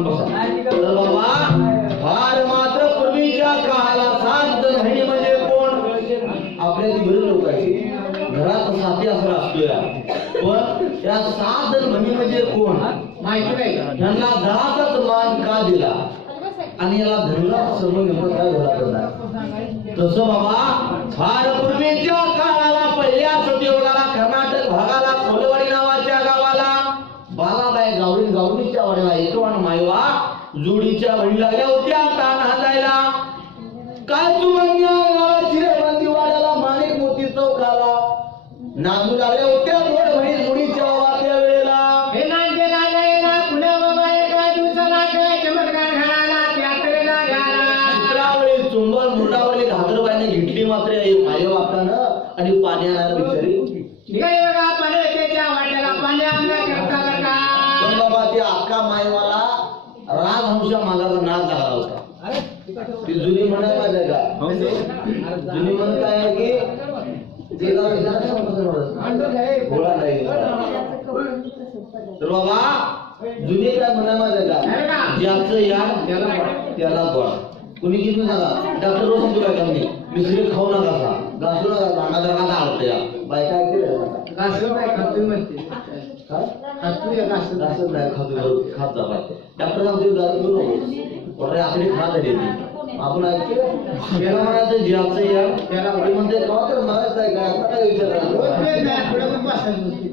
बसा तर बाबा फार मात्र पूर्वीच्या काळाला म्हणजे कोण? आपल्या घरात साथी असला पण त्या म्हणी म्हणजे कोण? माहिती नाही. मान का दिला? आणि याला धनला समोर नेमकं काय तसं बाबा फार पूर्वीच्या काळाला जोडीच्या वडी लागल्या होत्या ताण हातायला काय तू चिरेबंदी वाड्याला माणिक मोती चौकाला. नांदू लागल्या होत्या बहीण जोडीच्या वाट्या वेळेला. हे नांदे लागायला पुण्या बाबा एका दिवसाला काय चमत्कार चुंबल घागरबाईने घेतली मात्र आई मायो आणि पाण्याला बिचारी निघाय बघा पलतेच्या वाट्याला पाणी आणल्या करता बघा. पण बाबा ते अक्का मायवाला राजहंशा मागाचा नाद लागला होता. ती जुनी म्हणाय पाहिजे का? जुनी म्हण काय आहे की तिला नाही तर बाबा जुनी काय म्हणाय माहिती का? ज्याचं या त्याला त्याला गोळा कुणी किती सांगा डॉक्टर रोज सांगतो काय कमी मिसरी खाऊ नका सा घासू नका सांगा जरा का आळतं या बायका ऐकते घासून काय खातोय म्हणते. खातो खात जा पाहिजे डॉक्टर सांगतो खात आपण ऐकतो म्हणायचं ज्याचं या. त्याला म्हणते तर आहे. आता काय विचार पुढे पण बसायचं नसते.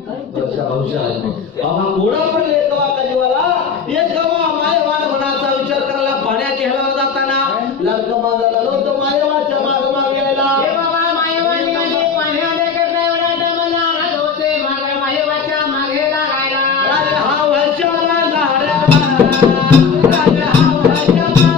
बाबा कोणा पण लेख वाकाजीवाला एक गवा मायवान मनाचा विचार करायला पाण्याच्या हेळावर जाताना. लडका मागाऱ्या राजा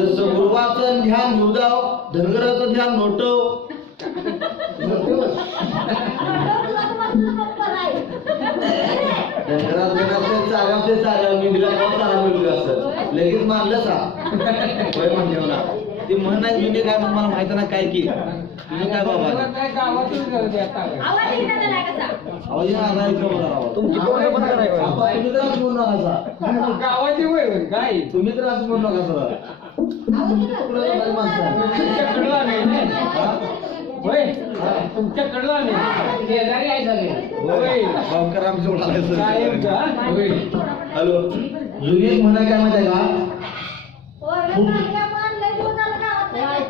जसं गुरुवाचं ध्यान मुदाव धनगराचं ध्यान नोटव असतं चागाव ते चागाव. मी दिला लगेच मानलं सा. म्हणजे मला ते म्हण नाही म्हणजे काय मग मला माहिती ना काय की. तुझं काय बाबा काय गावातून गर्दी आता. अहो या आता इकडं बोला राव. तुमची पोरं पण करायची. आपण तुम्ही तर असं बोलू नका सा. गावाची वय होय, काय तुम्ही तर असं बोलू नका सर? तुमच्याकडला नाही ना. हा? होय तुमच्याकडला नाही होय. भावकर आमच्या. होय हॅलो जुनी म्हणा काय माहिती आहे का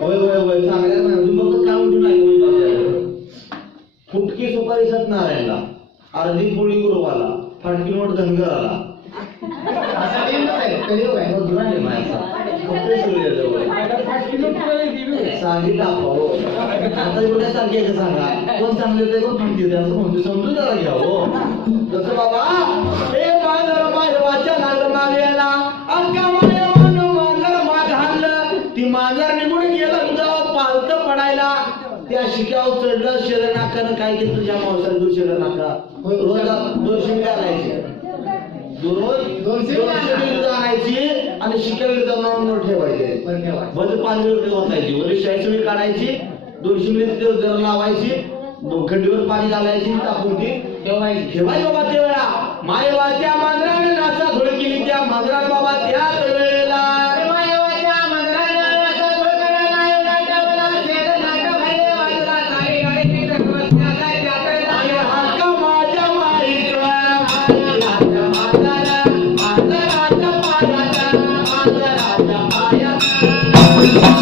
होय होय होय चांगल्या म्हणा तुम्ही उठून ऐकून फुटकी सुपारी सत्यनारायणला अर्धी पोळी गुरुवाला फाटकी नोट धनगराला. सांगितलं आपण हो. आता एवढ्या सारखे का सांगा. कोण चांगले ते कोण म्हणते ते? असं म्हणतो समजून जरा घ्या हो. जसं बाबा शिक्यावर चढलं शेर नाकानं काय केलं तुझ्या मावसाला तू शेर नाका. रोज दोनशे मिनिट आणायची. रोज दोनशे मिनिट आणायची. आणि शिक्या विरुद्ध ठेवायचे. बरं ठेवा. मध्ये पाच रुपये वाचायची वरील शाळेची वेळ काढायची. दोनशे मिनिट जर लावायची. दोन खंडीवर पाणी घालायची टाकून ती. ठेवायची. ठेवायची बाबा ते वेळा मायवाच्या मांजराने नाचा धुळ केली त्या मांजराने बाबा त्याच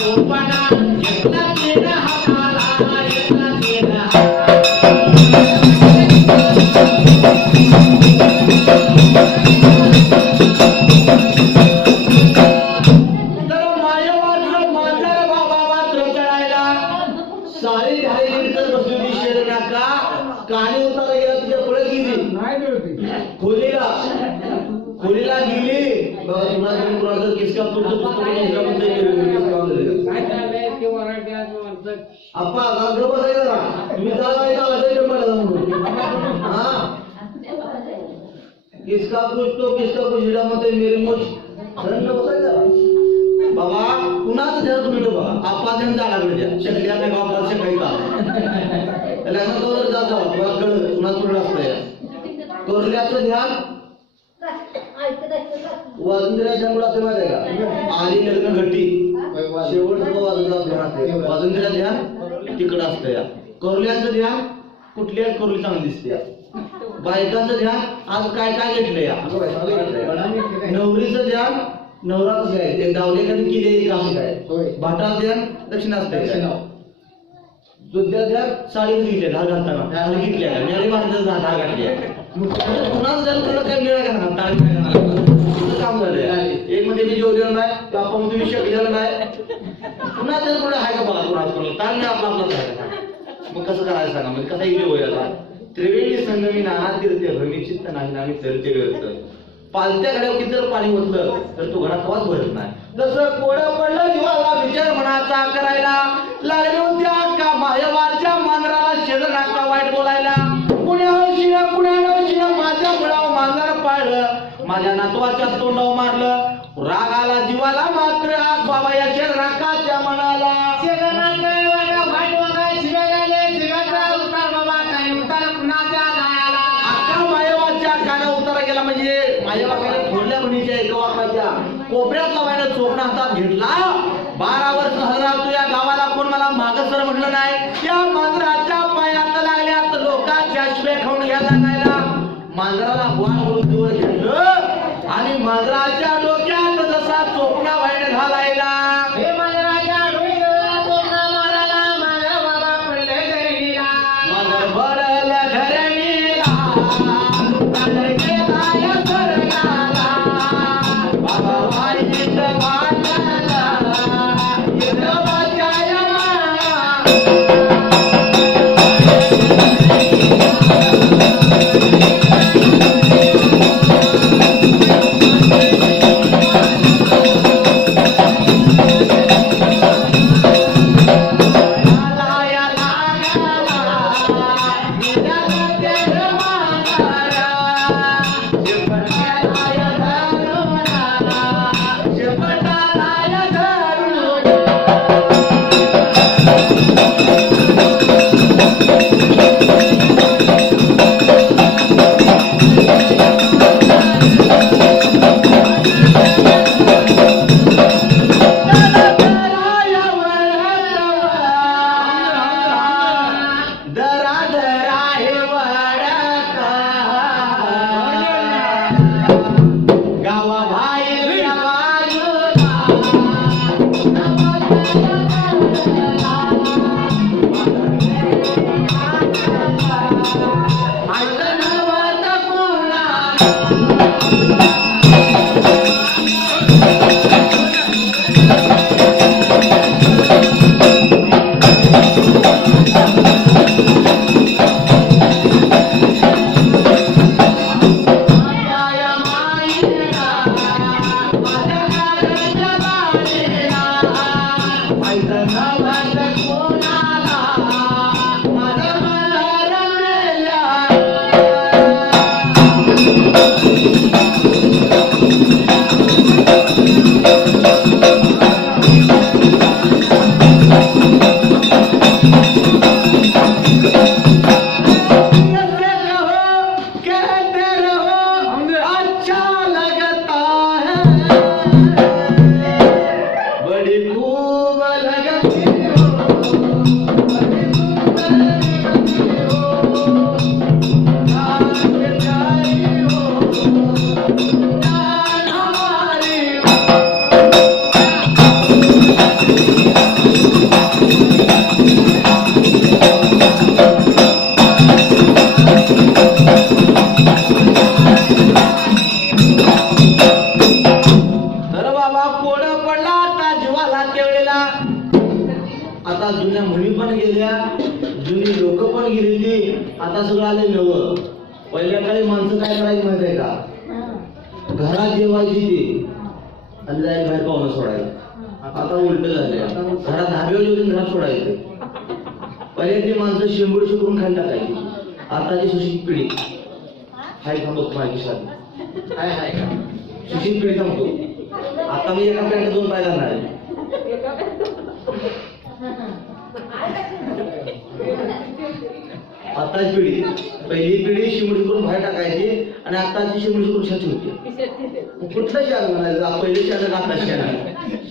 लागला, तुला तुम्ही कुणाला किसका तुटतो तो तुम्ही ह्याच्या मध्ये किसका वगैरे. आप्पा गागड बसायचं ना तुम्ही जागा आहे का अजय मला म्हणून हा? किसका कुछ तो किसका कुछ हिडा मध्ये मेरे मुझ थंड बसायचं बाबा कुणाचं ध्यान तुम्ही तो बघा आप्पा ध्यान जागाकडे द्या शकल्या नाही बाबा सकाळी का? त्याला असं कवर जात तुला कळ कुणा कुठं असतंय? कोरल्याचं ध्यान असं माहिती आहे का? आली लग्न घट्टी. शेवटचं ध्यान असते वाजंत्र्या ध्यान तिकडं असतं या. कोरल्याचं ध्यान कुठल्याच कोरली चांगली दिसते बायकांचं ध्यान आज काय काय घेतलं या. नवरीचं ध्यान नवरा कसं आहे? ते दावलेकडे केलेली काम काय. भाटाचं ध्यान दक्षिण असते दुध्या ध्यान साडी घेतली धार घालताना. धार घेतल्या माणसं धार घातली कुणाचं काम झालं एक मध्ये म्हणजे मी जेवलेलं नाही बापा मध्ये मी नाही. पुन्हा त्याचं कुठे आहे का बघा कुणाचं ताण नाही आपला मग कसं करायचं सांगा? म्हणजे कसा इथे होईल आता? त्रिवेणी संगमी नाना तीर्थ भ्रमी चित्त नाही आणि चरते व्यर्थ पालत्या घड्यावर किती जर पाणी ओतलं तर तो घडा कवाच भरत नाही. जसं कोड पडलं जीवाला विचार मनाचा करायला लागले माझ्या नातवाच्या तोंडावर मारलं. राग आला जीवाला मात्र आग बाबा या शेज नाकाच्या मनाला. अख्खा मायवाच्या काना उतारा गेला म्हणजे मायवाकाने थोडल्या म्हणीच्या एका वाकाच्या कोपऱ्यात बायनं चोपणा हातात घेतला. बारा आता सगळं आले नवं पहिल्या काळी माणसं काय करायची माहिती आहे का? घरात जेवायची ती. आणि जायला बाहेर पाहुणं सोडायला. आता उलट झाले घरात धाब्यावर जेवून घरात सोडायचं. पहिले ती माणसं शेंबूड शिकून खाली टाकायची. आताची सुशिक्षित पिढी. हाय का बघ माझी शादी हाय हाय. का सुशिक्षित पिढी सांगतो आता मी एका पॅन्ट दोन पाय नाही आहे. आताची पिढी पहिली पिढी शिमडी करून बाहेर टाकायची आणि आताची शिमडी करून छाती होती. कुठलं शान म्हणायचं? पहिले शान आता शान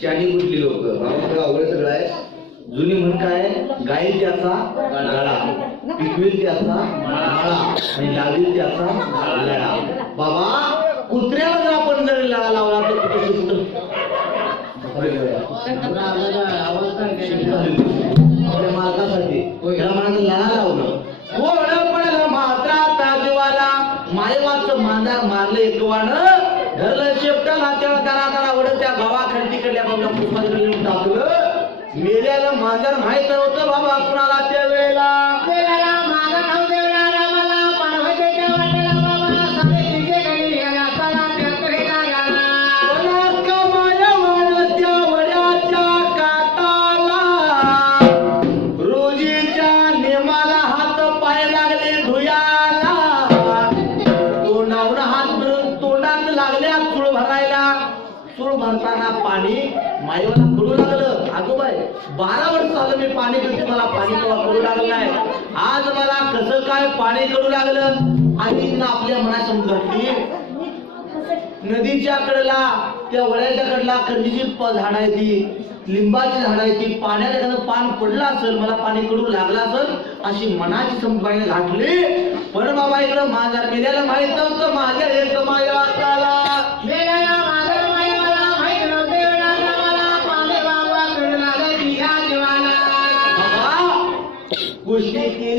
शानी कुठली लोक? अवघड सगळं आहे. जुनी म्हण काय? गाईल त्याचा गळा. पिकवेल त्याचा माळा आणि लावील त्याचा लळा बाबा कुत्र्याला जर आपण जर लळा लावला तर कुठं आपल्या मालकासाठी. त्याला म्हणायचं लळा लावणं. खंडीकडल्या बाबा टाकलं मेल्याला मांजर माहीत नव्हतं बाबा कुणाला त्या वेळेला पिते मला पाणी कवा आज मला कसं काय पाणी करू लागलं? आणि आपल्या मनात समजून घातली. नदीच्या कडला त्या वड्याच्या कडला कंदीची झाड आहे ती. लिंबाची झाड आहे ती. पाण्यात एखादं पान पडलं असेल मला पाणी कडू लागलं असेल अशी मनाची समजायला घातली. पण बाबा इकडं माझ्या मेल्याला माहीत नव्हतं माझ्या एक माया